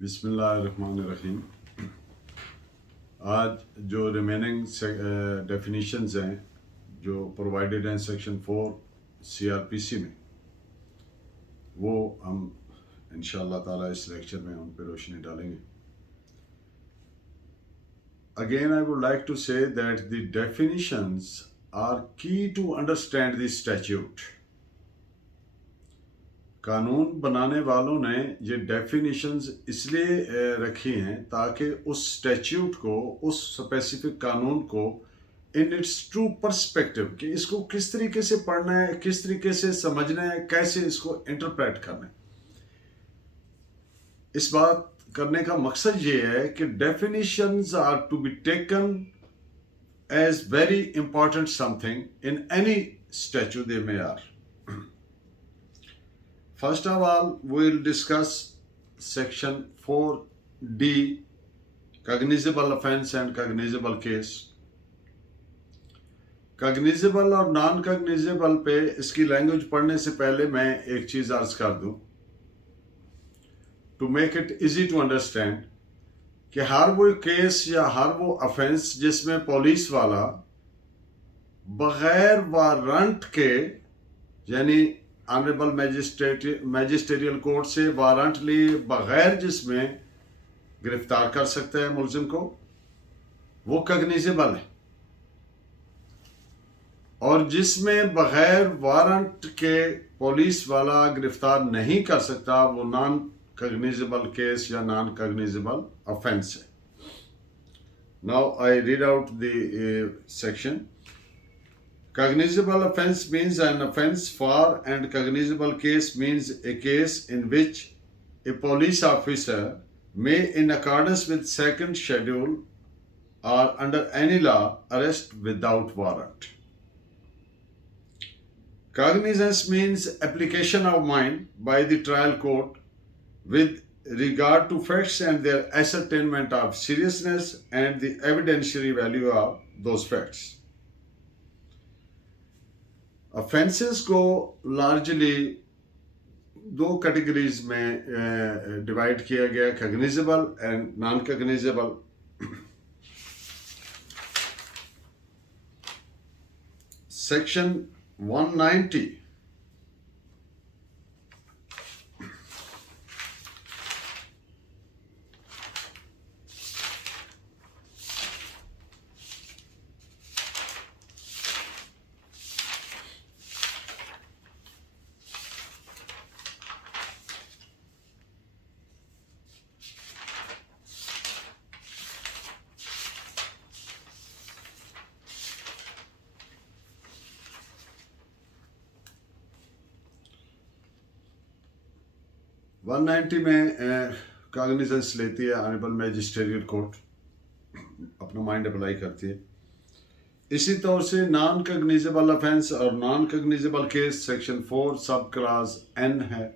बिस्मिल्लाहिर्रहमानिर्रहीम। आज जो रिमेनिंग डेफिनेशंस हैं जो प्रोवाइडेड हैं सेक्शन 4 CRPC में, वो हम इंशाअल्लाह ताला इस लेक्चर में उन पर रोशनी डालेंगे। Again, I would like to say that the definitions are key to understand the statute. कानून बनाने वालों ने ये डेफिनेशंस इसलिए रखी हैं ताकि उस स्टैट्यूट को, उस स्पेसिफिक कानून को इन इट्स ट्रू पर्सपेक्टिव, कि इसको किस तरीके से पढ़ना है, किस तरीके से समझना है, कैसे इसको इंटरप्रेट करना है। इस बात करने का मकसद ये है कि definitions are to be taken as very important something in any statute they may are. First of all, we will discuss section 4D, cognizable offense and cognizable case. Cognizable और नॉन cognizable पे इसकी language पढ़ने से पहले मैं एक चीज़ अर्ज कर दूं, to make it easy to understand, कि हर वो केस या हर वो ऑफेंस जिसमें पुलिस वाला बगैर वारंट के, यानी ऑनरेबल मैजिस्ट्रेरियल कोर्ट से वारंट लिए बगैर जिसमें गिरफ्तार कर सकता है मुलजिम को, वो कग्निजेबल है। और जिसमें बगैर वारंट के पुलिस वाला गिरफ्तार नहीं कर सकता, वो नॉन कग्निजेबल केस या नॉन कग्निजेबल ऑफेंस है। Now I read out the section. Cognizable offense means an offense for, and cognizable case means a case in which a police officer may, in accordance with second schedule or under any law, arrest without warrant. Cognizance means application of mind by the trial court with regard to facts and their ascertainment of seriousness and the evidentiary value of those facts. Offences को largely दो categories में divide किया गया, कग्निजेबल and non कग्निजेबल। Section 190 190 में cognizance लेती है honourable मैजिस्ट्रेरियल court, अपना mind apply करती है। इसी तौर से नॉन कग्निजेबल ऑफेंस और नॉन कग्निजेबल केस सेक्शन 4 सब क्लास N है।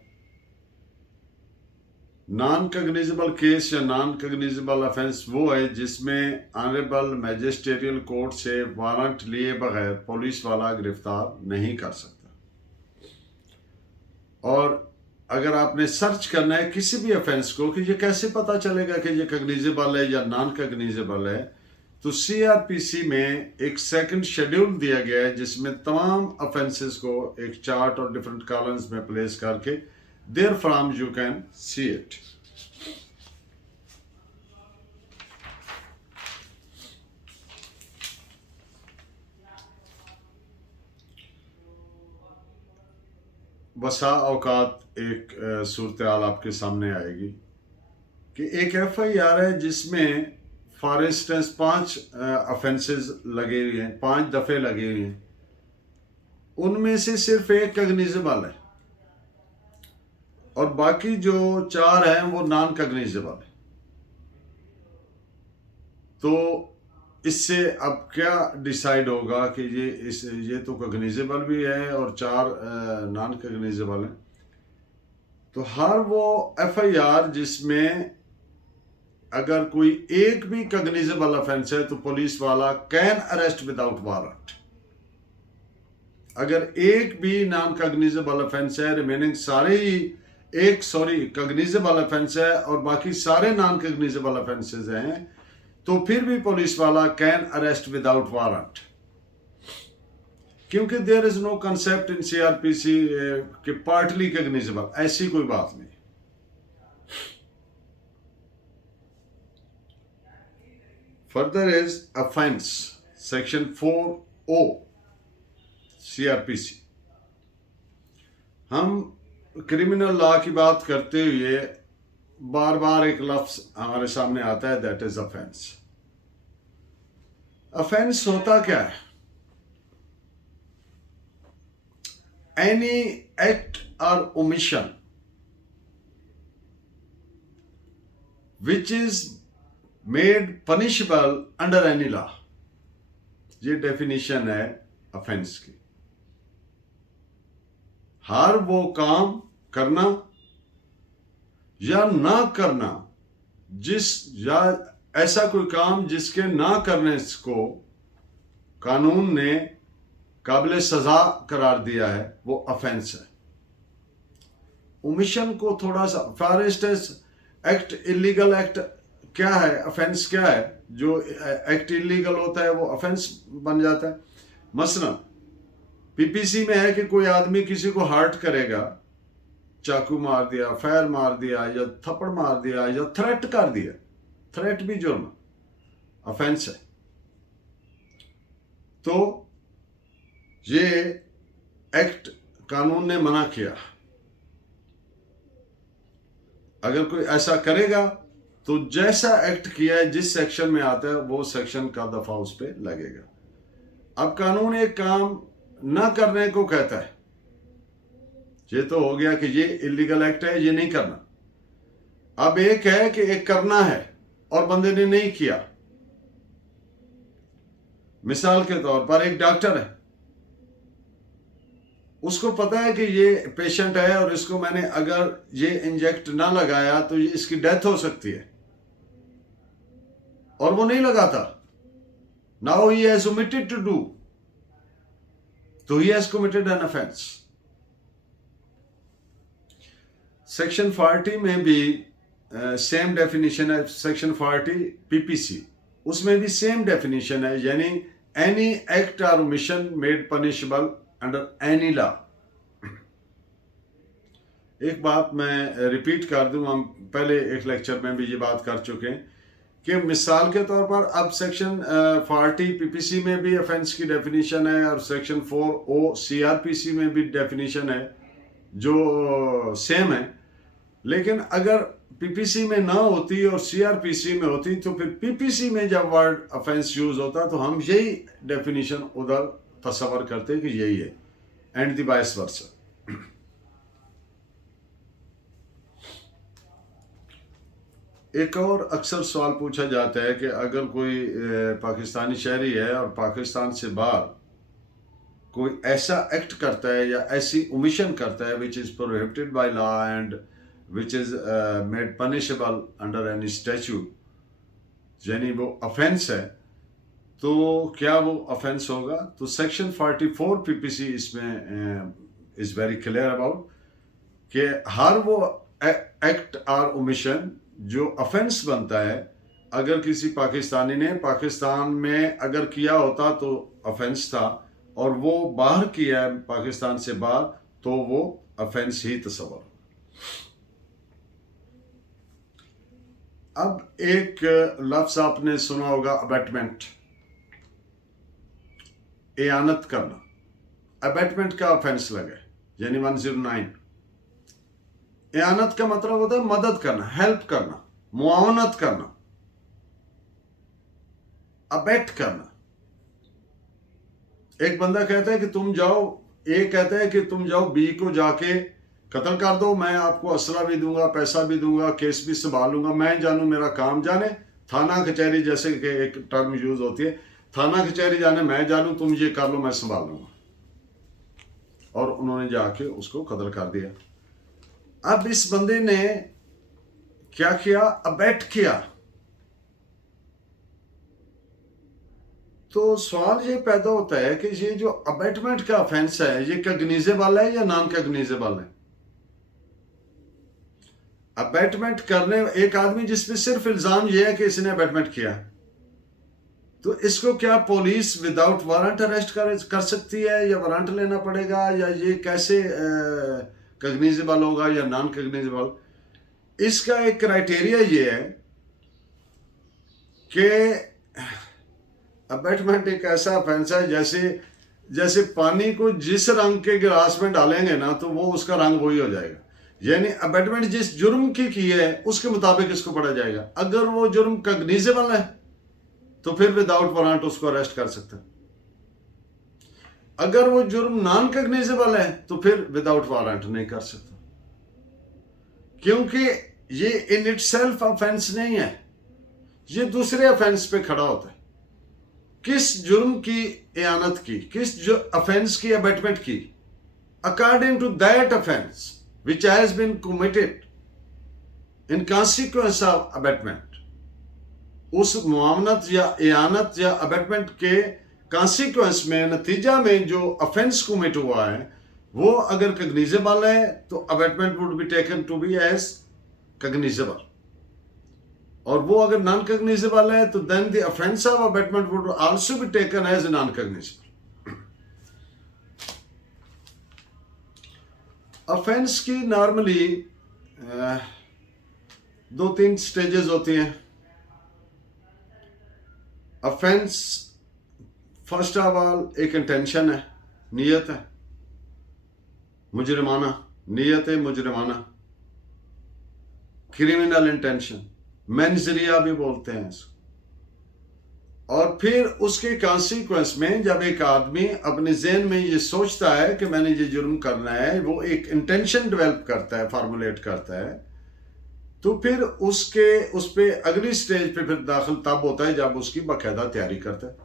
नॉन कग्निजेबल केस या नॉन कग्निजेबल ऑफेंस वो है जिसमें ऑनरेबल मैजिस्ट्रेरियल कोर्ट से वारंट लिए बगैर पुलिस वाला गिरफ्तार नहीं कर सकता। और अगर आपने सर्च करना है किसी भी ऑफेंस को कि ये कैसे पता चलेगा कि ये कग्निजेबल है या नॉन कग्निजेबल है, तो CRPC में एक सेकंड शेड्यूल दिया गया है जिसमें तमाम ऑफेंसेस को एक चार्ट और डिफरेंट कॉलम्स में प्लेस करके there from you can see it. बसा औकात एक सूरत हाल आपके सामने आएगी कि एक FIR है जिसमें फॉर इंस्टेंस 5 ऑफेंसेस लगे हुए हैं, 5 दफ़े लगे हुए हैं, उनमें से सिर्फ एक कग्निजेबल है और बाकी जो 4 हैं वो नॉन कग्निजेबल है। तो इससे अब क्या डिसाइड होगा कि ये तो कग्निजेबल भी है और 4 नॉन कग्निजेबल हैं। तो हर वो FIR जिसमें अगर कोई एक भी कग्निजेबल ऑफेंस है तो पुलिस वाला कैन अरेस्ट विदाउट वारंट। अगर एक भी नॉन कग्निजेबल ऑफेंस है, रिमेनिंग सारे ही एक कग्निजेबल ऑफेंस है और बाकी सारे नॉन कग्निजेबल ऑफेंसेस हैं, तो फिर भी पुलिस वाला कैन अरेस्ट विदाउट वारंट, क्योंकि there is no concept in CrPC कि पार्टली कग्निजेबल, ऐसी कोई बात नहीं। Further is offence section 4O CrPC. हम क्रिमिनल लॉ की बात करते हुए बार बार एक लफ्ज हमारे सामने आता है, दैट इज ऑफेंस। ऑफेंस होता क्या है? Any act or omission which is made punishable under any law, ये डेफिनेशन है ऑफेंस की। हर वो काम करना या ना करना या ऐसा कोई काम जिसके ना करने को कानून ने काबिल सजा करार दिया है, वो ऑफेंस है। ओमिशन को थोड़ा सा, for instance act, illegal act क्या है, ऑफेंस क्या है? जो एक्ट इलीगल होता है वो ऑफेंस बन जाता है। मसलन पीपीसी में है कि कोई आदमी किसी को हर्ट करेगा, चाकू मार दिया, फायर मार दिया, या थप्पड़ मार दिया, या थ्रेट कर दिया, थ्रेट भी जुर्म, ऑफेंस है। तो ये एक्ट कानून ने मना किया, अगर कोई ऐसा करेगा तो जैसा एक्ट किया है, जिस सेक्शन में आता है, वो सेक्शन का दफा उस पर लगेगा। अब कानून एक काम ना करने को कहता है, ये तो हो गया कि ये इलीगल एक्ट है, ये नहीं करना। अब एक है कि एक करना है और बंदे ने नहीं किया। मिसाल के तौर पर एक डॉक्टर है, उसको पता है कि ये पेशेंट है और इसको मैंने अगर ये इंजेक्ट ना लगाया तो ये इसकी डेथ हो सकती है, और वो नहीं लगाता। Now he has omitted to do, तो he has committed an offence. Section 40 में भी सेम डेफिनेशन है, सेक्शन 40 पीपीसी, उसमें भी सेम डेफिनेशन है, यानी any act or omission made punishable under any law. एक बात मैं रिपीट कर दूं, हम पहले एक लेक्चर में भी ये बात कर चुके हैं कि मिसाल के तौर पर अब सेक्शन 40 पीपीसी में भी ऑफेंस की डेफिनेशन है और सेक्शन 4O सीआरपीसी में भी डेफिनेशन है जो सेम है। लेकिन अगर पीपीसी में ना होती और सीआरपीसी में होती तो फिर पीपीसी में जब वर्ड ऑफेंस यूज होता तो हम यही डेफिनेशन उधर तस्वर करते कि यही है, एंड द वाइस वर्सा। एक और अक्सर सवाल पूछा जाता है कि अगर कोई पाकिस्तानी शहरी है और पाकिस्तान से बाहर कोई ऐसा एक्ट करता है या ऐसी ओमिशन करता है which is prohibited by law and which is made punishable under any statute, यानी वो ऑफेंस है, तो क्या वो ऑफेंस होगा? तो सेक्शन 44 पीपीसी इसमें इज वेरी क्लियर अबाउट कि हर वो एक्ट और ओमिशन जो ऑफेंस बनता है, अगर किसी पाकिस्तानी ने पाकिस्तान में अगर किया होता तो ऑफेंस था, और वो बाहर किया है पाकिस्तान से बाहर तो वो ऑफेंस ही तस्वर। अब एक लफ्ज आपने सुना होगा, अबेटमेंट, एयानत करना। अबेटमेंट का ऑफेंस लगे, यानी 109। एयानत का मतलब होता है मदद करना, हेल्प करना, मुआवनत करना। अबेट करना, एक बंदा कहता है कि तुम जाओ, ए कहता है कि तुम जाओ बी को जाके कत्ल कर दो, मैं आपको असला भी दूंगा, पैसा भी दूंगा, केस भी संभालूंगा, मैं जानू, मेरा काम जाने, थाना कचहरी जैसे कि एक टर्म यूज होती है, थाना कचहरी जाने, मैं जानू, तुम ये कर लो, मैं संभाल लूंगा। और उन्होंने जाके उसको कत्ल कर दिया। अब इस बंदे ने क्या किया? अबेट किया। तो सवाल ये पैदा होता है कि ये जो अबेटमेंट का ऑफेंस है, ये कग्निजेबल है या नॉन कग्निजेबल है? अबैटमेंट करने, एक आदमी जिसमें सिर्फ इल्जाम यह है कि इसने अबैटमेंट किया, तो इसको क्या पुलिस विदाउट वारंट अरेस्ट कर सकती है, या वारंट लेना पड़ेगा, या ये कैसे कग्निजेबल होगा या नॉन कग्निजेबल? इसका एक क्राइटेरिया ये है कि अबैटमेंट एक ऐसा ऑफेंस है जैसे पानी को जिस रंग के गिलास में डालेंगे ना तो वो उसका रंग वही हो जाएगा। यानी अबैटमेंट जिस जुर्म की है उसके मुताबिक इसको पढ़ा जाएगा। अगर वो जुर्म कग्निजेबल है तो फिर विदाउट वारंट उसको अरेस्ट कर सकते हैं। अगर वो जुर्म नॉन कग्निजेबल है तो फिर विदाउट वारंट नहीं कर सकता, क्योंकि ये इन इटसेल्फ ऑफेंस नहीं है, ये दूसरे ऑफेंस पे खड़ा होता है। किस जुर्म की इयानत की, किस ऑफेंस की अबैटमेंट की, according to that offence which has been committed in consequence of abetment, उस मुआवनत या इयानत या अबैटमेंट के कॉन्सिक्वेंस में, नतीजा में जो ऑफेंस कमिट हुआ है वो अगर कग्निजेबल है तो abetment would be taken to be as cognizable, और वो अगर नॉन कग्निजेबल है तो then the offence of abetment would also be taken as non cognizable. Offence की नॉर्मली 2-3 स्टेजेस होती हैं। ऑफेंस फर्स्ट ऑफ ऑल एक इंटेंशन है, नीयत है मुजरिमाना, नीयत है मुजरिमाना, क्रिमिनल इंटेंशन, मेंजरिया भी बोलते हैं इसको। और फिर उसके कॉन्सिक्वेंस में जब एक आदमी अपने ज़हन में ये सोचता है कि मैंने ये जुर्म करना है, वो एक इंटेंशन डेवलप करता है, फार्मुलेट करता है, तो फिर उस पे अगली स्टेज पे फिर दाखिल तब होता है जब उसकी बाकायदा तैयारी करता है।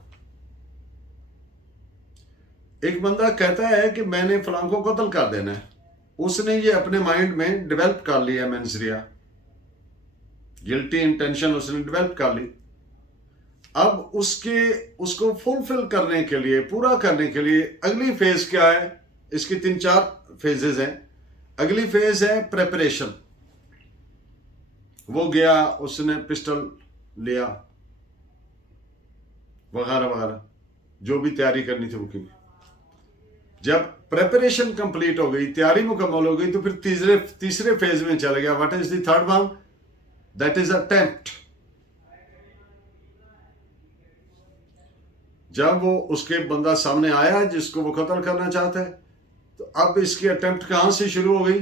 एक बंदा कहता है कि मैंने फलां को कत्ल कर देना है, उसने ये अपने माइंड में डेवलप कर लिया, मेंजरिया, गिल्टी इंटेंशन उसने डेवलप कर ली। अब उसको फुलफिल करने के लिए, पूरा करने के लिए अगली फेज क्या है? इसकी 3-4 फेजेस हैं। अगली फेज है प्रेपरेशन। वो गया, उसने पिस्टल लिया वगैरह वगैरह, जो भी तैयारी करनी थी वो की। जब प्रेपरेशन कंप्लीट हो गई, तैयारी मुकम्मल हो गई, तो फिर तीसरे फेज में चला गया। What is the third one? That is attempt. जब वो उसके बंदा सामने आया जिसको वो कत्ल करना चाहता है, तो अब इसकी अटेम्प्ट कहां से शुरू हो गई?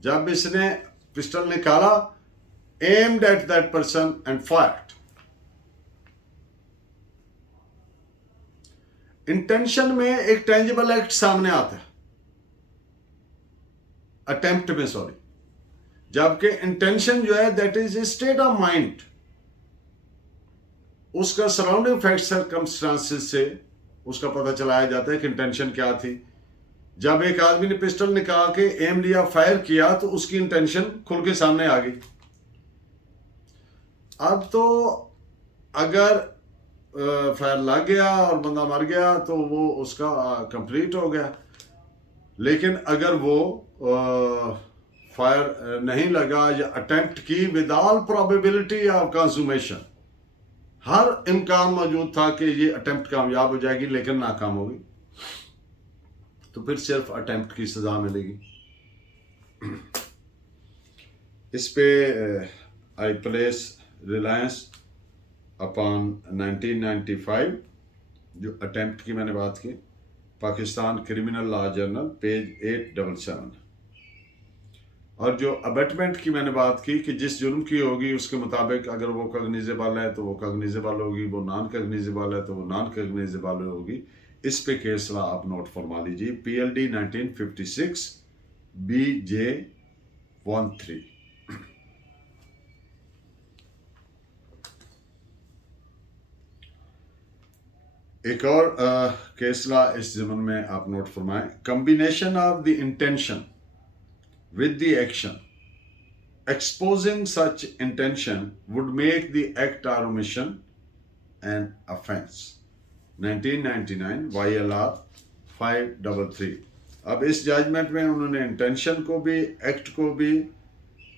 जब इसने पिस्टल निकाला, aimed at that person and fired. Intention में एक टेंजिबल एक्ट सामने आता है, अटेम्प्ट में, सॉरी, जबकि इंटेंशन जो है that is a state of mind. उसका सराउंडिंग फैक्ट सर्कमस्टांसेस से उसका पता चलाया जाता है कि इंटेंशन क्या थी। जब एक आदमी ने पिस्टल निकाल के एम लिया, फायर किया, तो उसकी इंटेंशन खुल के सामने आ गई। अब तो अगर फायर लग गया और बंदा मर गया तो वो उसका कंप्लीट हो गया। लेकिन अगर वो फायर नहीं लगा या अटेम्प्ट की with all probability of consummation, हर इम्कान मौजूद था कि ये अटेम्प्ट कामयाब हो जाएगी लेकिन नाकाम होगी, तो फिर सिर्फ अटेम्प्ट की सजा मिलेगी। इस पे आई प्लेस रिलायंस अपॉन 1995, जो अटेम्प्ट की मैंने बात की, Pakistan criminal law journal page 877। और जो अबैटमेंट की मैंने बात की कि जिस जुर्म की होगी उसके मुताबिक अगर वो कग्निजेबल है तो वो कग्निजेबल होगी, वो नॉन कग्निजेबल है तो वो नॉन कग्निजेबल होगी। इस पे केस ला आप नोट फरमा लीजिए, PLD 1956 BJ13। एक और केस ला इस ज़मन में आप नोट फरमाएं, combination of the intention with the action, exposing such intention would make the act or omission an offense। 1999 YLR 533। अब इस जजमेंट में उन्होंने इंटेंशन को भी, एक्ट को भी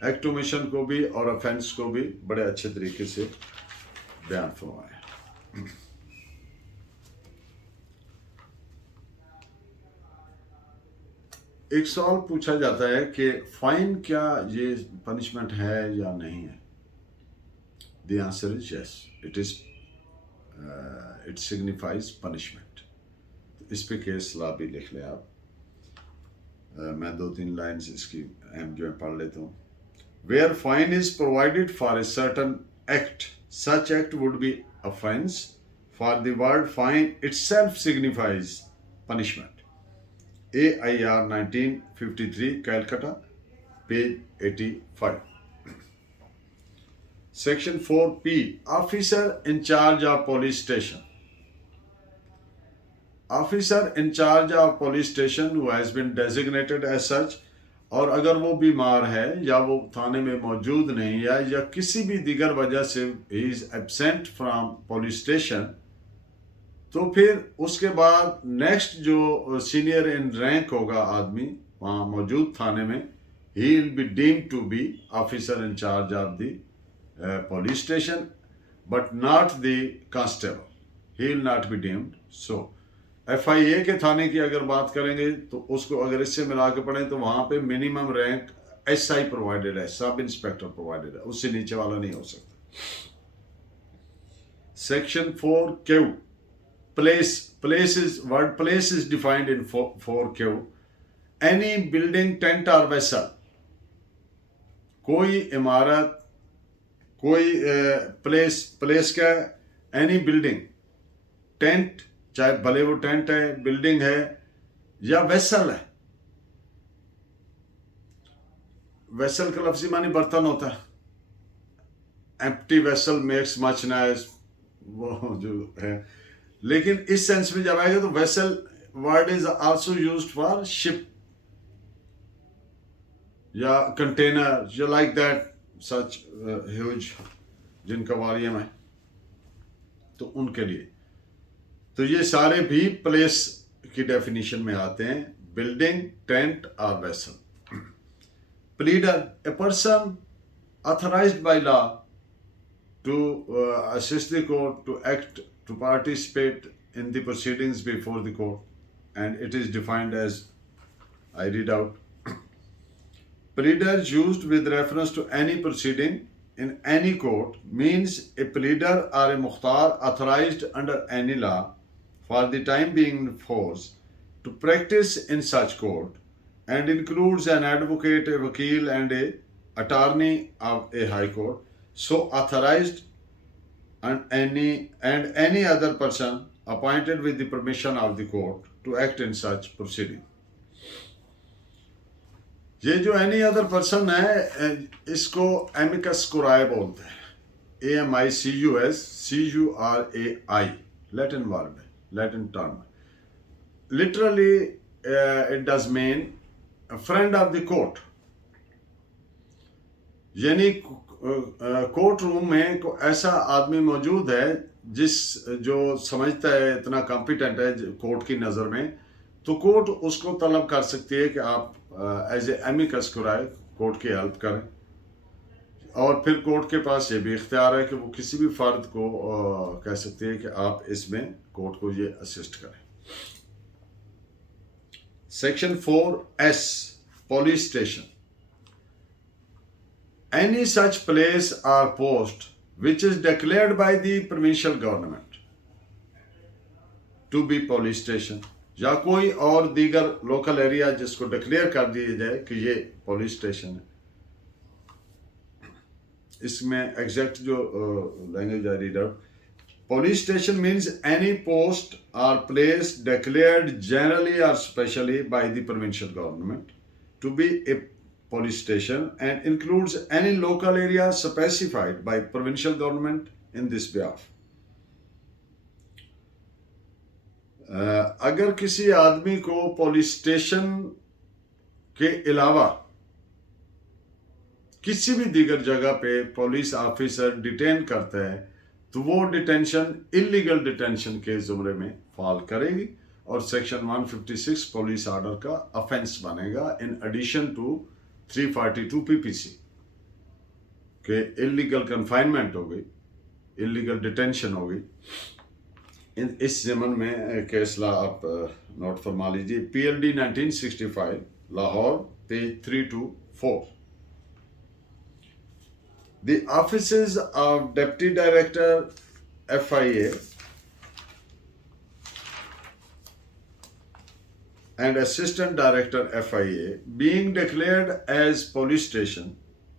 एक्ट ओमिशन को भी और ऑफेंस को भी बड़े अच्छे तरीके से बयान फरमाया। एक सवाल पूछा जाता है कि फाइन क्या ये पनिशमेंट है या नहीं है। The answer is yes, it is, it signifies punishment. इस पे केस लॉ भी लिख लें आप। मैं 2-3 लाइन्स इसकी अहम जो है पढ़ लेता हूँ। Where fine is provided for a certain act, such act would be offence, for the word fine itself signifies punishment. AIR 1953 Calcutta, page 85। Section 4P, officer in charge of police station. Officer in charge of police station who has been designated as such, और अगर वो बीमार है या वो थाने में मौजूद नहीं है या किसी भी दीगर वजह से he is absent from police station, तो फिर उसके बाद नेक्स्ट जो सीनियर इन रैंक होगा आदमी वहाँ मौजूद थाने में, he will be deemed to be officer in charge of the police station, but not the constable. He will not be deemed so. FIA के थाने की अगर बात करेंगे तो उसको अगर इससे मिला के पढ़ें तो वहाँ पे मिनिमम रैंक SI प्रोवाइडेड है, सब इंस्पेक्टर प्रोवाइडेड है, उससे नीचे वाला नहीं हो सकता। Section 4Q, place, places, word place is defined in 4Q. Any building, tent or vessel, कोई इमारत, कोई प्लेस का, एनी बिल्डिंग, टेंट, चाहे भले वो टेंट है, बिल्डिंग है या वेसल है। वेसल का लफ्ज़ी मानी बर्तन होता है। Empty vessel makes much noise, वो जो है, लेकिन इस सेंस में जब आएगा तो vessel word is also used for ship या कंटेनर या लाइक दैट, सच ह्यूज, जिनका वॉल्यूम है, तो उनके लिए तो ये सारे भी प्लेस की डेफिनेशन में आते हैं, बिल्डिंग, टेंट और vessel. Pleader, a person authorized by law to assist the court to act, to participate in the proceedings before the court, and it is defined as I read out. Pleaders used with reference to any proceeding in any court means a pleader or a mukhtar authorized under any law for the time being in force to practice in such court, and includes an advocate, a vakil and a attorney of a high court, so authorized, and any other person appointed with the permission of the court to act in such proceeding. ये जो any other person है इसको amicus कुराई बोलते हैं, AMICUS CURAI, Latin word है, Latin term. Literally it does mean friend of the court, यानी court room में को ऐसा आदमी मौजूद है जो समझता है, इतना कॉम्पिटेंट है कोर्ट की नज़र में, तो कोर्ट उसको तलब कर सकती है कि आप as a amicus Kurai court की हेल्प करें, और फिर कोर्ट के पास ये भी इख्तियार है कि वो किसी भी फर्द को कह सकती है कि आप इसमें कोर्ट को ये असिस्ट करें। Section 4S, police station, any such place or post which is declared by the provincial government to be police station, या कोई और दीगर लोकल एरिया जिसको डिक्लेयर कर दिया जाए कि ये पुलिस स्टेशन है। इसमें एग्जैक्ट जो language I read out, police station means any post or place declared generally or specially by the provincial government to be a police station and includes any local area specified by provincial government in this behalf. अगर किसी आदमी को police station के अलावा किसी भी दीगर जगह पे पुलिस ऑफिसर डिटेन करता है तो वो डिटेंशन इलीगल डिटेंशन के जुमरे में फॉल करेगी और सेक्शन 156 पुलिस ऑर्डर का ऑफेंस बनेगा इन एडिशन टू 342 PPC। कि इलीगल कन्फाइनमेंट हो गई, इलीगल डिटेंशन हो गई। इस ज़मन में केस ला आप नोट फरमा लीजिए। PLD 1965 Lahore, page 324। The offices of Deputy Director FIA and Assistant Director FIA being declared as police station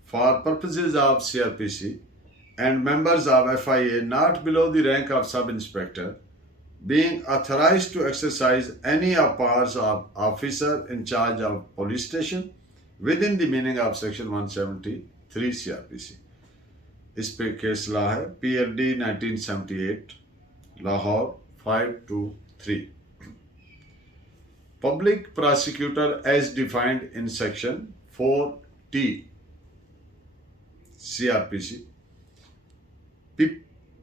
for purposes of CRPC and members of FIA not below the rank of sub-inspector being authorized to exercise any of powers of officer in charge of police station within the meaning of section 173 CRPC। इस पे case ला है PLD 1978 Lahore 523। Public prosecutor as defined in section 4T CRPC।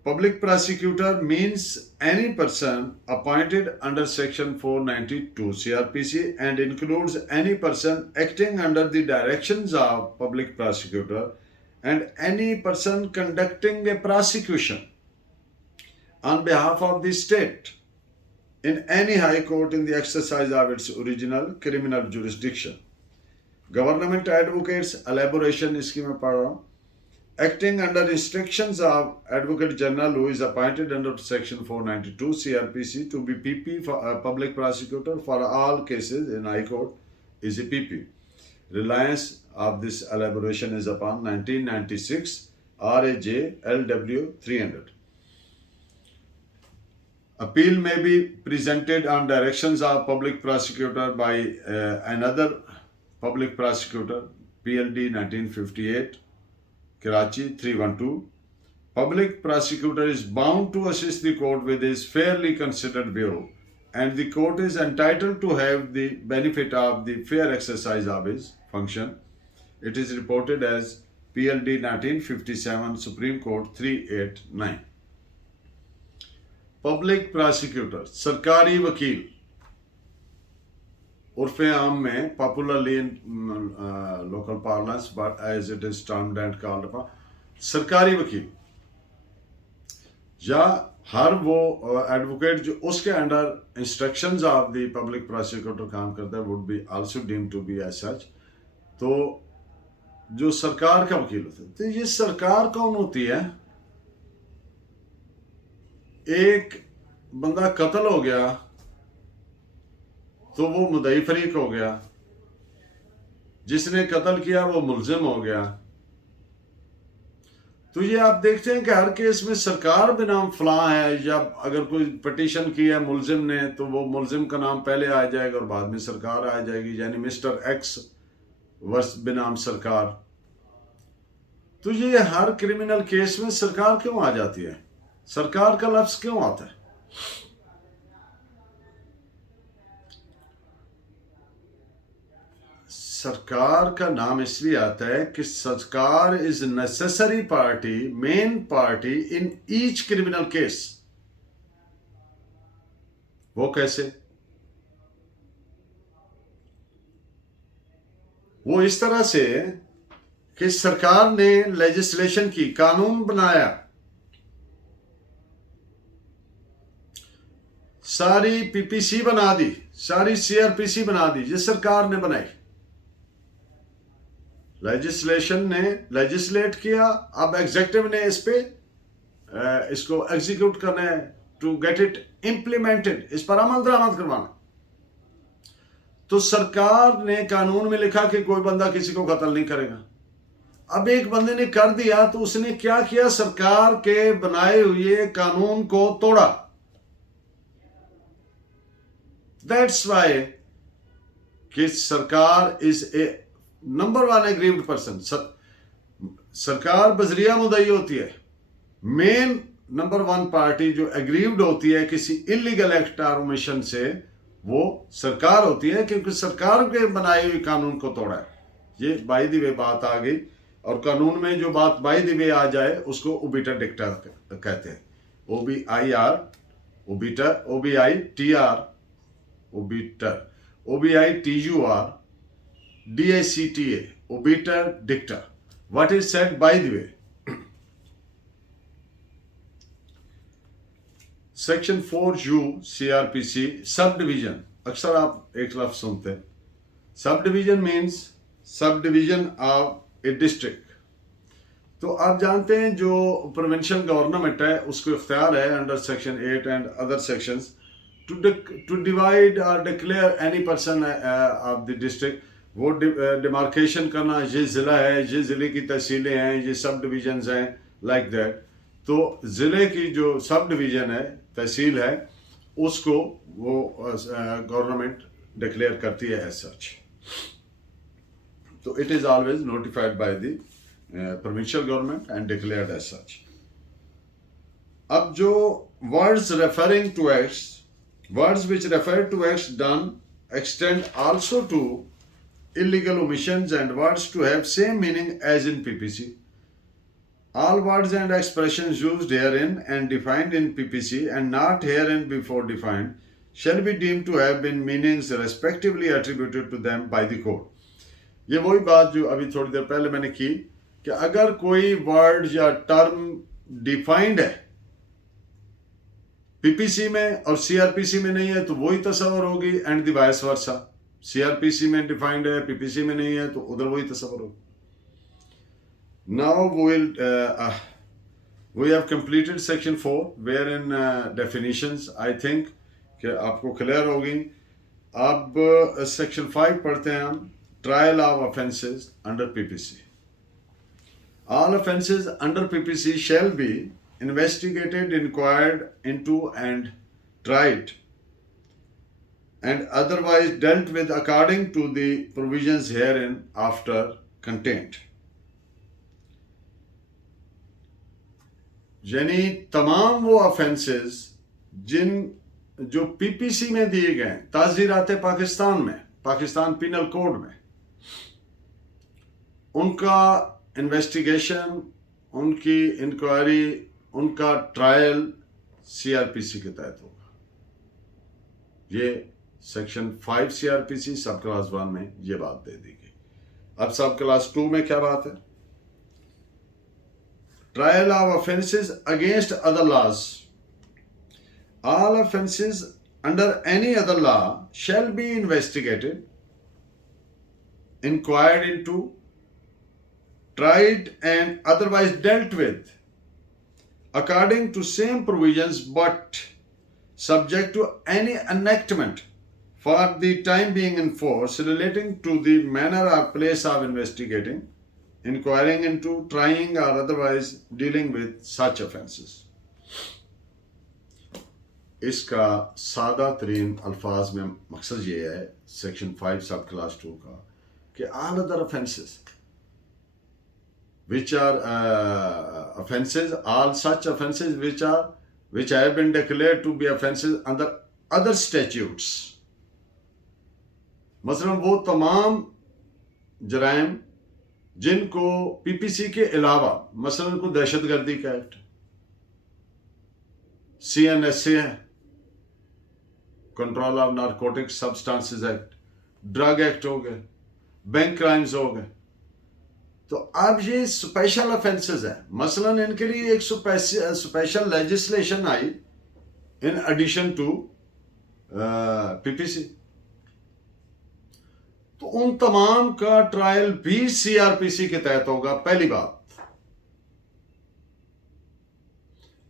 Public prosecutor means any person appointed under section 492 CRPC and includes any person acting under the directions of public prosecutor and any person conducting a prosecution on behalf of the state in any high court in the exercise of its original criminal jurisdiction। Government advocates elaboration इसकी मैं पढ़ रहा हूँ। Acting under instructions of Advocate General who is appointed under section 492 CRPC to be PP for a public prosecutor for all cases in high court is a PP। Reliance of this elaboration is upon 1996 RAJ LW 300। Appeal may be presented on directions of public prosecutor by another public prosecutor। PLD 1958 Karachi 312। Public prosecutor is bound to assist the court with his fairly considered view and the court is entitled to have the benefit of the fair exercise of his function। It is reported as PLD 1957 Supreme Court 389। Public prosecutor सरकारी वकील, उर्फ आम में popularly in local parlance but as it is termed and called upon, सरकारी वकील या हर वो एडवोकेट जो उसके under instructions of the public prosecutor काम करता है would be also deemed to be as such. तो जो सरकार का वकील होता है, तो ये सरकार कौन होती है? एक बंदा कत्ल हो गया तो वो मुद्दई फरीक हो गया, जिसने कत्ल किया वो मुलजिम हो गया। तो ये आप देखते हैं कि हर केस में सरकार बनाम फलां है, या अगर कोई पिटीशन की है मुलजिम ने तो वो मुलजिम का नाम पहले आ जाएगा और बाद में सरकार आ जाएगी, यानी मिस्टर एक्स वर्स बनाम सरकार। तो ये हर क्रिमिनल केस में सरकार क्यों आ जाती है? सरकार का लफ्ज क्यों आता है? सरकार का नाम इसलिए आता है कि सरकार is necessary party, main party in each criminal case. वो कैसे? वो इस तरह से कि सरकार ने लेजिस्लेशन की, कानून बनाया, सारी PPC बना दी, सारी CRPC बना दी, ये सरकार ने बनाई। लेजिस्लेशन ने लेजिस्लेट किया, अब एग्जीक्यूटिव ने इस पे इसको एग्जीक्यूट करना है, टू गेट इट इंप्लीमेंटेड, इस पर अमल दरामद करवाना। तो सरकार ने कानून में लिखा कि कोई बंदा किसी को कत्ल नहीं करेगा। अब एक बंदे ने कर दिया तो उसने क्या किया? सरकार के बनाए हुए कानून को तोड़ा। दैट्स वाई कि सरकार is a number one aggrieved person. सरकार बजरिया मुद्दई होती है, मेन नंबर वन पार्टी जो एग्रीव्ड होती है किसी इलीगल एक्ट और ओमिशन से, वो सरकार होती है, क्योंकि सरकार के बनाए हुए कानून को तोड़ा है। ये बाय द वे बात आ गई, और कानून में जो बात बाय द वे आ जाए उसको ओबिटर डिक्टर कहते हैं। OBIR, ओबिटर, OBITR, ओबिटर, OBITUR, DICTA, ओबिटर डिक्टर। what is said by the way. Section 4U CRPC sub division, अक्सर आप एक लफ्ज सुनते हैं, sub division means sub division of A district. तो आप जानते हैं जो प्रोविंशियल गवर्नमेंट है उसको इख्तियार है under section 8 and other sections to divide or declare any person of the district, वो डिमार्केशन करना, ये ज़िला है, ये ज़िले की तहसीलें हैं, ये सब डिवीजन्स हैं, लाइक दैट। तो ज़िले की जो सब डिवीज़न है, तहसील है, उसको वो गवर्नमेंट डिक्लेयर करती है एज सच। तो it is always notified by the provincial government and declared as such. अब जो words referring to acts, words which refer to acts done extend also to illegal omissions and words to have same meaning as in PPC. All words and expressions used herein and defined in PPC and not herein before defined shall be deemed to have been meanings respectively attributed to them by the court. ये वही बात जो अभी थोड़ी देर पहले मैंने की कि अगर कोई वर्ड या टर्म डिफाइंड है पीपीसी में और सीआरपीसी में नहीं है तो वही तस्वर होगी, and the vice versa. CrPC में डिफाइंड है, पीपीसी में नहीं है तो उधर वही तस्वर होगी। Now we have completed section 4 where in definitions. I think कि आपको क्लियर होगी। अब सेक्शन 5 पढ़ते हैं हम, trial of offences under PPC. All offences under PPC shall be investigated, inquired into and tried and otherwise dealt with according to the provisions herein after contained। यानी तमाम वो ऑफेंसेस जो पीपीसी में दिए गए, ताज़ीरात पाकिस्तान में, पाकिस्तान पिनल कोड में, उनका इन्वेस्टिगेशन, उनकी इंक्वायरी, उनका ट्रायल सीआरपीसी के तहत होगा। ये सेक्शन 5 सीआरपीसी सब क्लास 1 में ये बात दे दी गई। अब सब क्लास 2 में क्या बात है? Trial of offences against other laws. All offences under any other law shall be investigated, inquired into, tried and otherwise dealt with according to same provisions but subject to any enactment for the time being in force relating to the manner or place of investigating, inquiring into, trying or otherwise dealing with such offences। इसका सादा तरीन अल्फाज में मकसद ये है section 5 सब class 2 का कि all other offences which are offences, all such offences which have been declared to be offences under other statutes। मसलन वो तमाम जराइम जिनको पीपीसी के अलावा, मसलन को दहशतगर्दी का एक्ट, CNSA है, control of narcotic substances act, drug act हो गए, बैंक क्राइम्स हो गए। तो अब ये स्पेशल ऑफेंसेस है। मसलन इनके लिए एक special legislation I in addition to PPC. तो उन तमाम का ट्रायल भी सीआरपीसी के तहत होगा, पहली बात।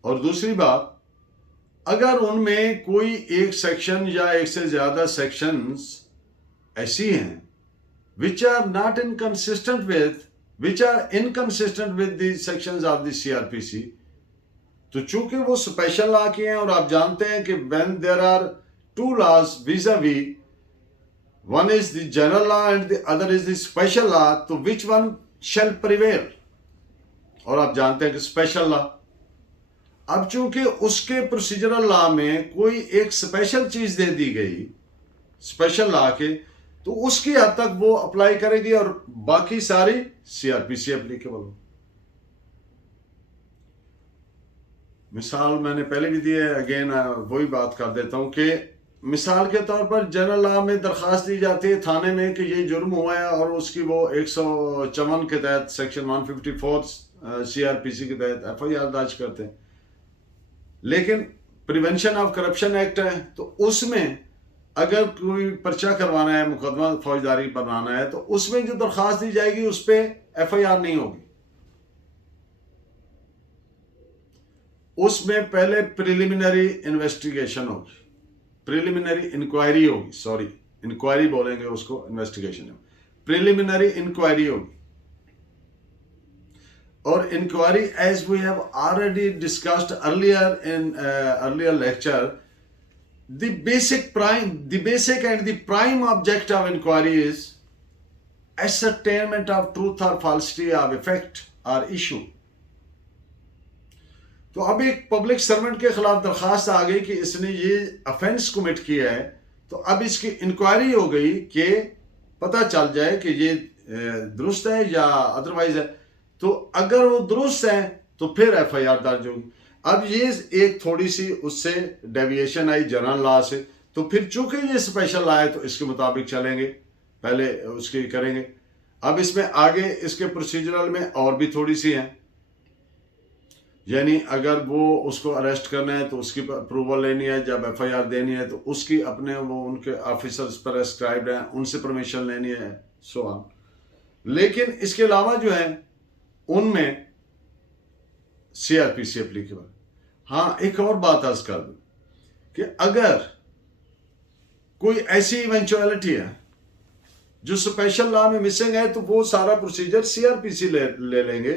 और दूसरी बात, अगर उनमें कोई एक सेक्शन या एक से ज्यादा सेक्शंस ऐसी हैं which are not inconsistent with, which are inconsistent with the sections of the CRPC, तो चूंकि वो स्पेशल लॉ की हैं और आप जानते हैं कि when there are two laws vis-a-vis, one is the general law and the other is the special law, तो which one shall prevail? और आप जानते हैं कि स्पेशल लॉ। अब चूंकि उसके प्रोसीजरल लॉ में कोई एक स्पेशल चीज दे दी गई स्पेशल लॉ के, तो उसकी हद तक वो अप्लाई करेगी और बाकी सारी सीआरपीसी एप्लीकेबल हो। मिसाल मैंने पहले भी दी है, अगेन वही बात कर देता हूं कि मिसाल के तौर पर जनरल लॉ में दरख्वास्त दी जाती है थाने में कि ये जुर्म हुआ है और उसकी वो 154 के तहत सेक्शन 154 सीआरपीसी के तहत एफआईआर दर्ज करते हैं। लेकिन प्रिवेंशन ऑफ करप्शन एक्ट है, तो उसमें अगर कोई पर्चा करवाना है, मुकदमा फौजदारी बनाना है, तो उसमें जो दरख्वास्त दी जाएगी उस पर एफआईआर नहीं होगी। उसमें पहले प्रिलिमिनरी इन्वेस्टिगेशन होगी, प्रिलिमिनरी इंक्वायरी होगी, सॉरी इंक्वायरी बोलेंगे उसको, इन्वेस्टिगेशन है, प्रिलिमिनरी इंक्वायरी होगी। और inquiry, as we have already discussed earlier in earlier lecture, the basic and the prime object of inquiry is ascertainment of truth or falsity of effect or issue। तो अब एक public servant के खिलाफ दरखास्त आ गई कि इसने ये अफेंस कमिट किया है, तो अब इसकी इंक्वायरी हो गई कि पता चल जाए कि ये दुरुस्त है या अदरवाइज है। तो अगर वो दुरुस्त है तो फिर एफआईआर दर्ज होगी। अब ये एक थोड़ी सी उससे डेविएशन आई जनरल लॉ से, तो फिर चूंकि ये स्पेशल लॉ है तो इसके मुताबिक चलेंगे, पहले उसकी करेंगे। अब इसमें आगे इसके प्रोसीजरल में और भी थोड़ी सी हैं, यानी अगर वो उसको अरेस्ट करना है तो उसकी अप्रूवल लेनी है, जब एफआईआर देनी है तो उसकी अपने वो उनके ऑफिसर्स प्रेस्क्राइब्ड हैं उनसे परमिशन लेनी है, सो ऑन। लेकिन इसके अलावा जो है उनमें सीआरपीसी एप्लीकेबल। हाँ, एक और बात अर्ज कर दूं कि अगर कोई ऐसी इवेंचुअलिटी है जो स्पेशल लॉ में मिसिंग है तो वो सारा प्रोसीजर सीआरपीसी ले लेंगे।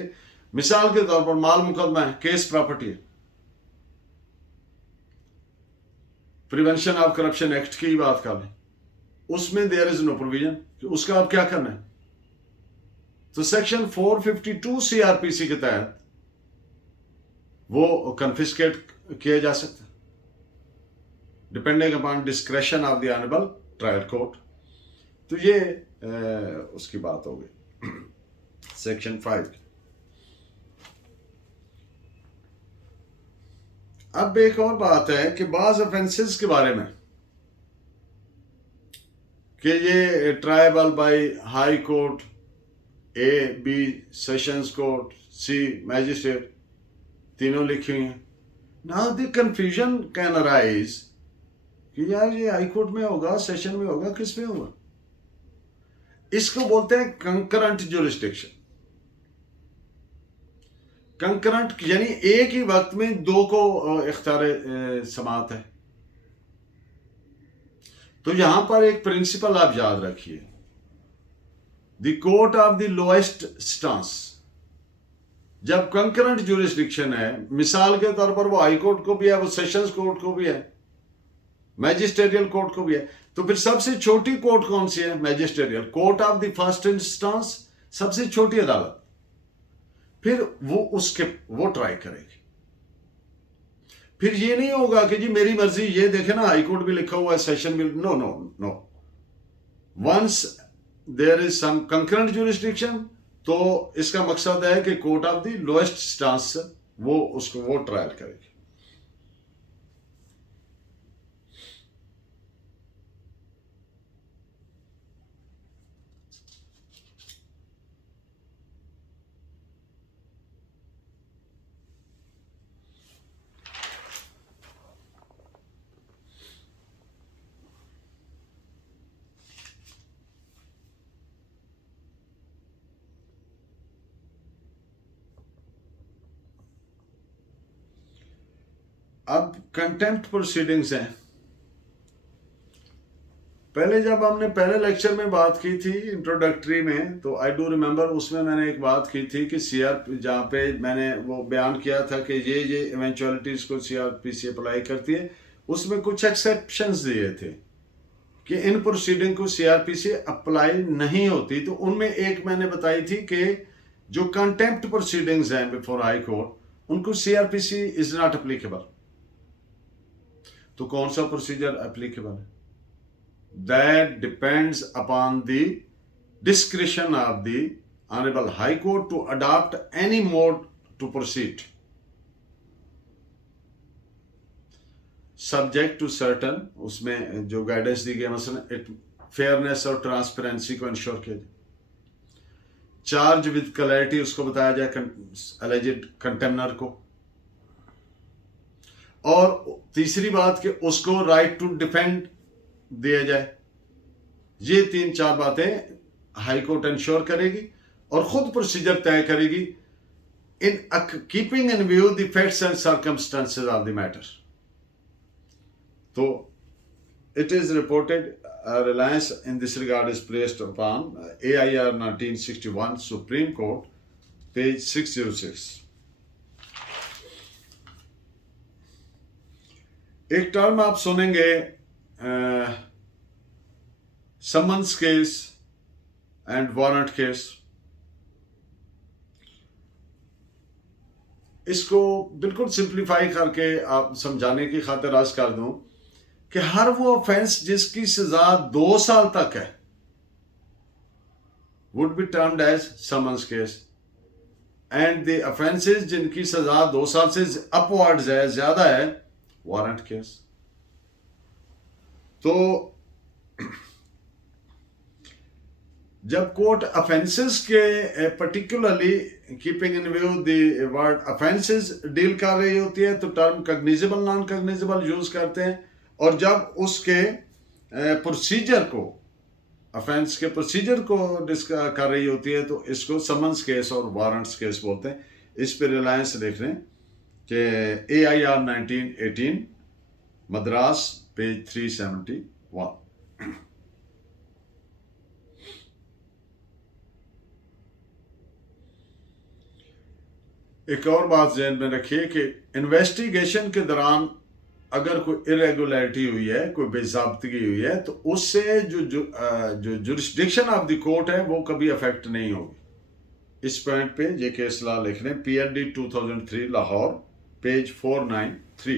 मिसाल के तौर पर माल मुकदमा है, केस प्रॉपर्टी है, प्रिवेंशन ऑफ करप्शन एक्ट की बात कर लें, उसमें देयर इज नो प्रोविजन कि उसका अब क्या करना है। तो सेक्शन 452 सीआरपीसी के तहत वो कन्फिस्केट किया जा सकता है, depending upon discretion of the honourable trial court. तो ये उसकी बात हो गई सेक्शन 5 की। अब एक और बात है कि बाज ऑफेंसेस के बारे में कि ये triable by high court, A B sessions court, C magistrate, तीनों लिखी हुई हैं। Now the confusion can arise कि यार ये हाई कोर्ट में होगा, सेशन में होगा, किस में होगा। इसको बोलते हैं कंकरेंट ज्यूरिसडिक्शन। कंकरेंट यानी एक ही वक्त में दो को इख्तियार समात है। तो यहां पर एक प्रिंसिपल आप याद रखिए, the court of the lowest stance. जब कंकरेंट ज्यूरिसडिक्शन है, मिसाल के तौर पर वो हाई कोर्ट को भी है, वो सेशंस कोर्ट को भी है, मैजिस्ट्रेरियल कोर्ट को भी है, तो फिर सबसे छोटी कोर्ट कौन सी है? Magisterial court of the first instance, सबसे छोटी अदालत। फिर वो ट्राई करेगी। फिर ये नहीं होगा कि जी मेरी मर्जी, ये देखे ना हाई कोर्ट भी लिखा हुआ है, सेशन भी, no no no. Once there is some concurrent jurisdiction, तो इसका मकसद है कि court of the lowest stance वो ट्रायल करेगी। अब कंटेम्प्ट प्रोसीडिंग्स हैं। पहले जब हमने पहले लेक्चर में बात की थी इंट्रोडक्टरी में, तो आई डू रिमेम्बर उसमें मैंने एक बात की थी कि जहाँ पे मैंने वो बयान किया था कि ये इवेंचुअलिटीज को सीआरपीसी अप्लाई करती है, उसमें कुछ एक्सेप्शंस दिए थे कि इन प्रोसीडिंग को सीआरपीसी अप्लाई नहीं होती। तो उनमें एक मैंने बताई थी कि जो कंटेम्प्ट प्रोसीडिंग्स हैं बिफोर हाई कोर्ट, उनको सीआरपीसी इज नॉट एप्लीकेबल। तो कौन सा प्रोसीजर एप्लीकेबल है? That depends upon the discretion of the honourable high court to adopt any mode to proceed. Subject to certain, उसमें जो गाइडेंस दी गई मसलन फेयरनेस और ट्रांसपेरेंसी को इंश्योर किया जाए। चार्ज विद क्लैरिटी, उसको बताया जाए एलिजिड कंटेमनर को। और तीसरी बात कि उसको राइट टू डिफेंड दिया जाए। ये 3-4 बातें हाई कोर्ट इंश्योर करेगी और खुद प्रोसीजर तय करेगी in keeping in view the facts and circumstances of the matter. तो it is reported reliance in this regard is placed upon AIR 1961 Supreme Court page 606। एक टर्म आप सुनेंगे summons case and warrant case. इसको बिल्कुल simplify करके आप समझाने की खातिर अर्ज कर दूं कि हर वो ऑफेंस जिसकी सजा 2 साल तक है would be termed as summons case, and the offences जिनकी सजा 2 साल से अपवर्ड्स है, ज्यादा है, वारंट केस। तो जब कोर्ट ऑफेंसेस के particularly keeping in view the word offences deal कर रही होती है तो टर्म कग्निजेबल नॉन कग्निजेबल यूज करते हैं, और जब उसके प्रोसीजर को, ऑफेंस के प्रोसीजर को डिस्कस कर रही होती है तो इसको समन्स केस और वारंट्स केस बोलते हैं। इस पे रिलायंस देख रहे हैं कि AIR 1918 मद्रास पेज 371। एक और बात ज़हन में रखिए कि इन्वेस्टिगेशन के दौरान अगर कोई इरेगुलरिटी हुई है, कोई बेज़ाब्तगी हुई है, तो उससे जो जुरिस्डिक्शन ऑफ द कोर्ट है वो कभी अफेक्ट नहीं होगी। इस पॉइंट पे ये केस लॉ लिख रहे हैं, PND 2003 Lahore page 493।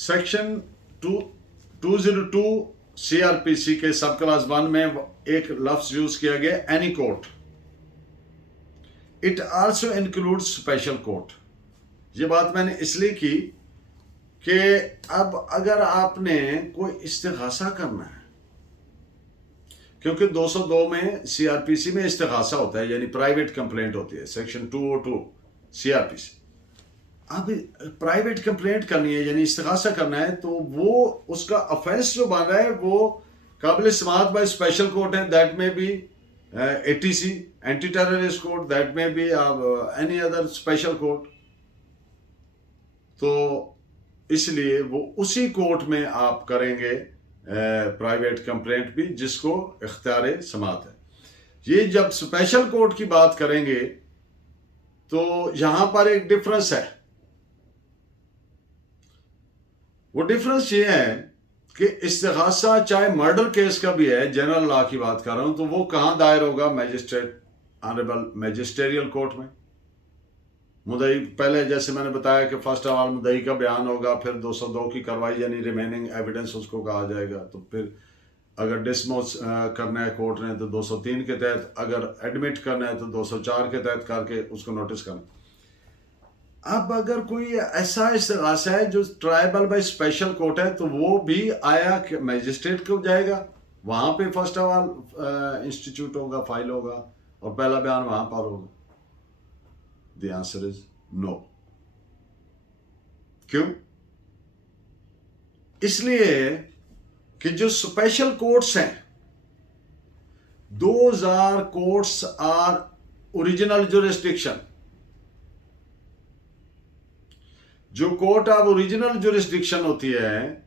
Section 202 CRPC के सब क्लास 1 में एक लफ्ज यूज किया गया, any court. It also include special court. ये बात मैंने इसलिए की कि अब अगर आपने कोई इस्तिगासा करना है, क्योंकि 202 में CRPC में इस्तिगासा होता है, यानी प्राइवेट कंप्लेंट होती है, सेक्शन 202 CRPC। अब प्राइवेट कंप्लेंट करनी है यानी इस्तिगासा करना है, तो वो उसका ऑफेंस जो बन रहा है वो काबिल समाअत बाय स्पेशल कोर्ट है, that may be ATC anti terrorist court, that may be any other special court. तो इसलिए वो उसी कोर्ट में आप करेंगे प्राइवेट कंप्लेंट भी, जिसको इख्तियार समाअत है। ये जब स्पेशल कोर्ट की बात करेंगे तो यहां पर एक डिफरेंस है। वो डिफरेंस ये है कि इस्तिगासा चाहे मर्डर केस का भी है, जनरल लॉ की बात कर रहा हूं, तो वो कहां दायर होगा? मैजिस्ट्रेट, ऑनरेबल मैजिस्टेरियल कोर्ट में। मुदई, पहले जैसे मैंने बताया कि फर्स्ट ऑफ ऑल मुदई का बयान होगा, फिर 202 की कार्रवाई यानी रिमेनिंग एविडेंस उसको कहा जाएगा। तो फिर अगर डिसमोस करना है कोर्ट ने तो 203 के तहत, अगर एडमिट करना है तो 204 के तहत करके उसको नोटिस करना। अब अगर कोई ऐसा इस्तिगासा है जो ट्राइबल बाय स्पेशल कोर्ट है, तो वो भी आया मैजिस्ट्रेट को जाएगा, वहां पे फर्स्ट ऑफ ऑल इंस्टीट्यूट होगा, फाइल होगा और पहला बयान वहां पर होगा। The answer is no. क्यों? इसलिए कि जो स्पेशल कोर्ट्स हैं, those are courts are original jurisdiction. जो कोर्ट ऑफ ओरिजिनल जुरिस्डिक्शन होती है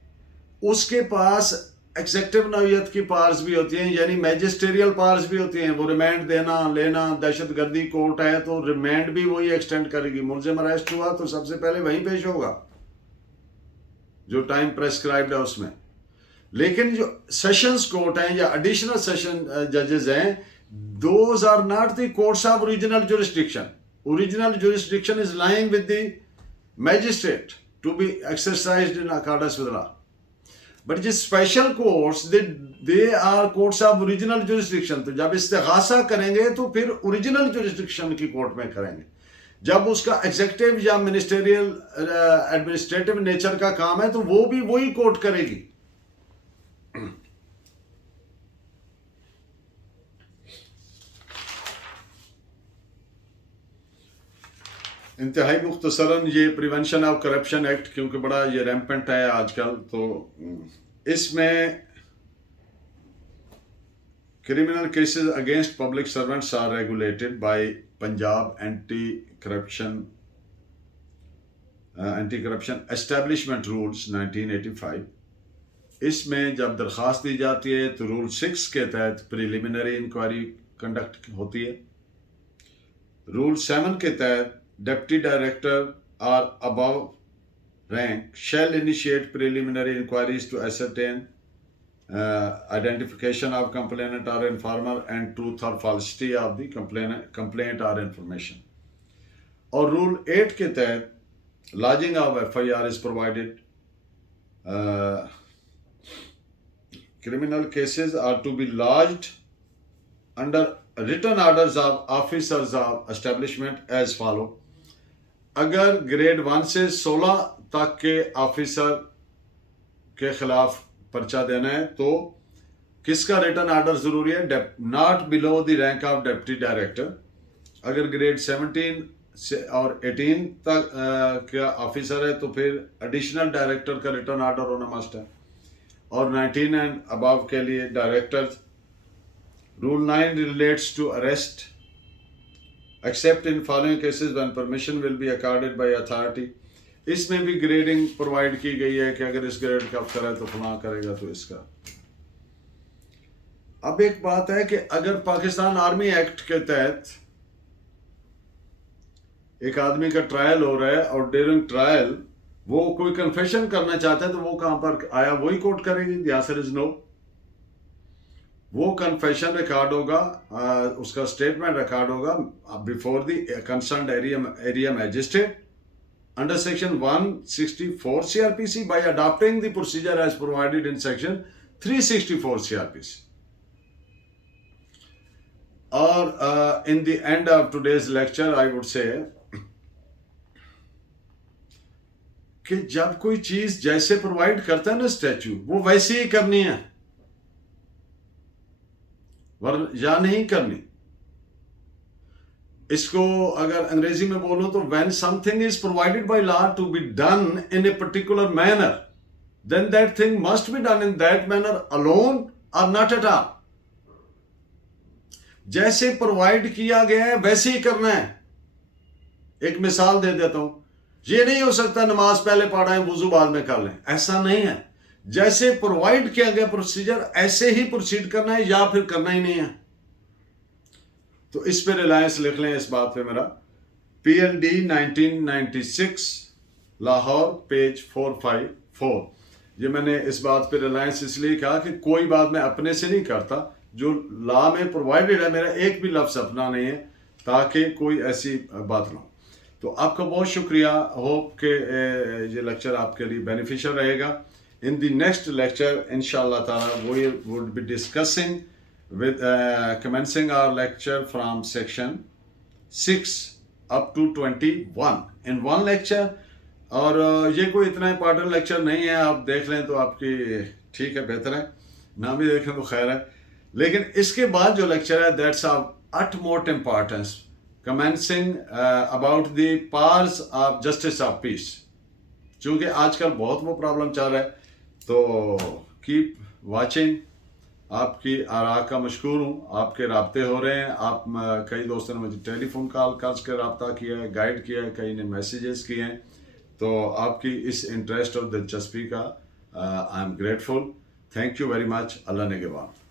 उसके पास एग्जेक्टिव नौयत की पावर्स भी होती हैं, यानी मैजिस्टेरियल पावर्स भी होती हैं। वो रिमांड देना लेना, दहशतगर्दी कोर्ट है तो रिमांड भी वही एक्सटेंड करेगी। मुलजिम अरेस्ट हुआ तो सबसे पहले वहीं पेश होगा जो टाइम प्रेस्क्राइब्ड है उसमें। लेकिन जो सेशंस कोर्ट हैं या एडिशनल सेशन जजेस हैं, those are not the courts of original jurisdiction. Original jurisdiction is lying with the magistrate to be exercised in accordance with law, but just special courts they are courts of original jurisdiction। तो जब इस्तिगासा करेंगे तो फिर original jurisdiction की court में करेंगे। जब उसका एग्जीक्यूटिव या मिनिस्टेरियल एडमिनिस्ट्रेटिव नेचर का काम है तो वो भी वही कोट करेगी। इंतहाई मुख्तसरन ये प्रिवेंशन ऑफ करप्शन एक्ट, क्योंकि बड़ा ये रैम्पेंट है आजकल, तो इसमें criminal cases against public servants are regulated by Punjab Anti-Corruption Establishment Rules 1985। इसमें जब दरख्वास्त दी जाती है तो रूल 6 के तहत प्रिलिमिनरी इंक्वायरी कंडक्ट होती है। रूल 7 के तहत deputy director or above rank shall initiate preliminary inquiries to ascertain identification of complainant or informer and truth or falsity of the complaint or information। और रूल 8 के तहत lodging of FIR is provided। Criminal cases are to be lodged under written orders of officers of establishment as follow। अगर grade 1 से 16 तक के officer के खिलाफ पर्चा देना है तो किसका रिटर्न ऑर्डर जरूरी है? Not below the rank of deputy director. अगर ग्रेड 17 से और 18 तक का ऑफिसर है तो फिर एडिशनल डायरेक्टर का रिटर्न ऑर्डर होना मस्ट है, और 19 एंड अबव के लिए director. Rule 9 relates to arrest except in following cases when permission will be accorded by authority. इसमें भी ग्रेडिंग प्रोवाइड की गई है कि अगर इस ग्रेड का अफसर है तो फलां करेगा तो इसका। अब एक बात है कि अगर पाकिस्तान आर्मी एक्ट के तहत एक आदमी का ट्रायल हो रहा है और ड्यूरिंग ट्रायल वो कोई कन्फेशन करना चाहता है तो वो कहां पर आया वही कोर्ट करेगी। The answer is no. वो कन्फेशन रिकॉर्ड होगा, उसका स्टेटमेंट रिकॉर्ड होगा before the concerned area magistrate under section 164 CRPC by adopting the procedure as provided in section 364 CRPC। और in the end of today's lecture I would say कि जब कोई चीज जैसे प्रोवाइड करता है ना स्टैच्यू, वो वैसे ही करनी है या नहीं करनी। इसको अगर अंग्रेजी में बोलूं तो when something is provided by law to be done in a particular manner, then that thing must be done in that manner alone or not at all। जैसे प्रोवाइड किया गया है वैसे ही करना है। एक मिसाल दे देता हूं, ये नहीं हो सकता नमाज पहले पढ़ाएं वुजू बाद में कर लें, ऐसा नहीं है। जैसे प्रोवाइड किया गया प्रोसीजर ऐसे ही प्रोसीड करना है या फिर करना ही नहीं है। तो इस पे रिलायंस लिख लें, इस बात पे मेरा PLD 1996 लाहौर पेज 454। ये मैंने इस बात पे रिलायंस इसलिए कहा कि कोई बात मैं अपने से नहीं करता, जो लॉ में प्रोवाइडेड है मेरा एक भी लफ्ज अपना नहीं है, ताकि कोई ऐसी बात ना हो। तो आपका बहुत शुक्रिया। होप के ये लेक्चर आपके लिए बेनिफिशियल रहेगा। इन द नेक्स्ट लेक्चर इंशाअल्लाह ताला we would be discussing with commencing our lecture from section 6 up to 21 in one lecture। और ये कोई इतना इंपॉर्टेंट लेक्चर नहीं है, आप देख लें तो आपकी ठीक है, बेहतर है, ना भी देखें तो खैर है। लेकिन इसके बाद जो लेक्चर है that's of utmost importance, commencing about the powers of justice of peace। चूंकि आजकल बहुत वो प्रॉब्लम चल रहा है, तो कीप वाचिंग। आपकी आरा का मशकूर हूँ, आपके राब्ते हो रहे हैं। आप कई दोस्तों ने मुझे टेलीफोन कॉल कर रब्ता किया है, गाइड किया है, कई ने मैसेजेस किए हैं। तो आपकी इस इंटरेस्ट और दिलचस्पी का I am grateful. Thank you very much. अल्लाह ने के बाद।